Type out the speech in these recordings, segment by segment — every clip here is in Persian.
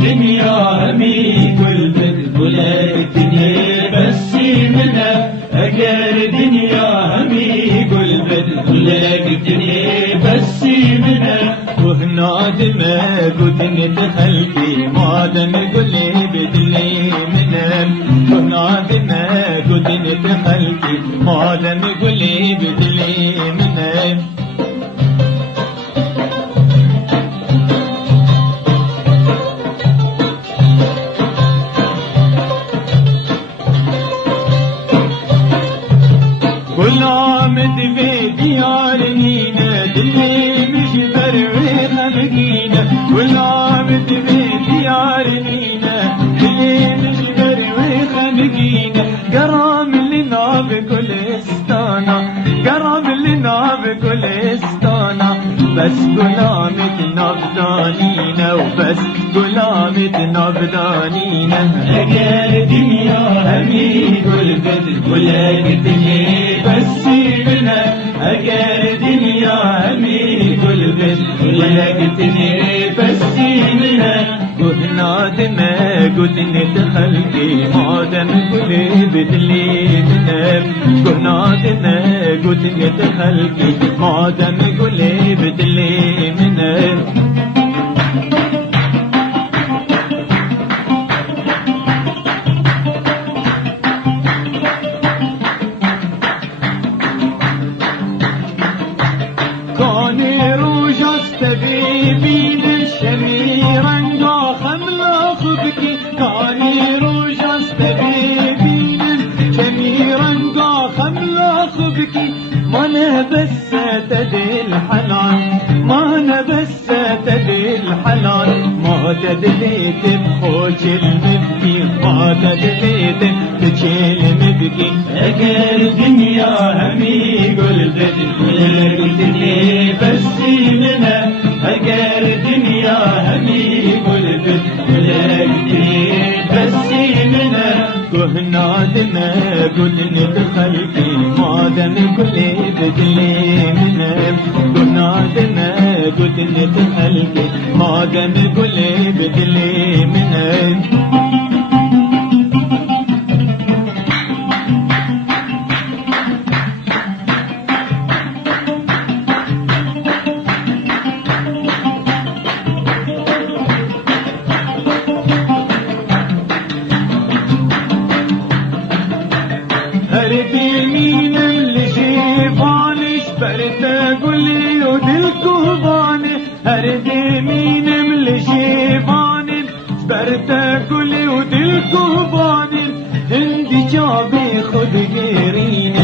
دنيا همي كل بد ولادتني بس منها أجار دنيا همي كل بد ولادتني بس منها وهنا دماغ ودنيا خلقي ما دم قولي بدلي منها وهنا دماغ ودنيا خلقي ما دم قولي بدلي منها غلامت في ديارنا دلي مجبر وخلقينا غلامت في ديارنا دلي مجبر وخلقينا قرام لنا بكل استانا قرام لنا بكل استانا بس غلامتنا بدانينا وبس غلامتنا بدانينا أجال دنيا همي كل بد ولادتني بس منها أجال دنيا همي كل بد ولادتني بس منها وهنا دماغ ودنيا خلقي ما دم قولي بدلي منها وهنا دماغ ودنيا خلقي ما دم قولي بدلي منها كاني روجست بين الشميرا خملا خبكي كاني روجست بين الشميرا خملا خبكي ما نبس تدي الحنان ما نبس تدي الحنان ما تدليت بخوش المبكي ما تدليت بشيل مبكي أجل دنيا همي قلبت ولقتني بس منها أجل دنيا همي قلبت ولقتني بس منها كهنا دماغ ودنيا خلقي ما دم كل بدلي منها كهنا دماغ ودنيا خلقي ما دم كل بدلي منها هربي مين اللي جيباني شبرت قولي ودلكوباني هربي مين اللي جيباني شبرت قولي ودلكوباني هندي جابي خد غيرين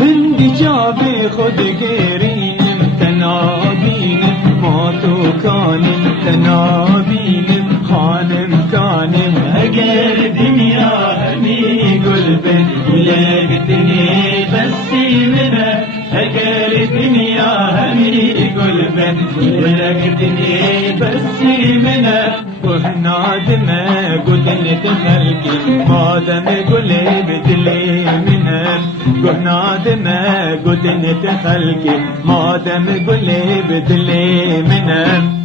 هندي جابي خد غيرين تنابين ما تو كان تنابين خانم كان أجر دنيا همي قلبي ولقتني بس منها أجر دنيا همي قلبي ولقتني بس منها وهنا دماغ ودنيا خلقي ما دم قولي بدلي منها وهنا دماغ ودنيا خلقي ما دم قولي بدلي منها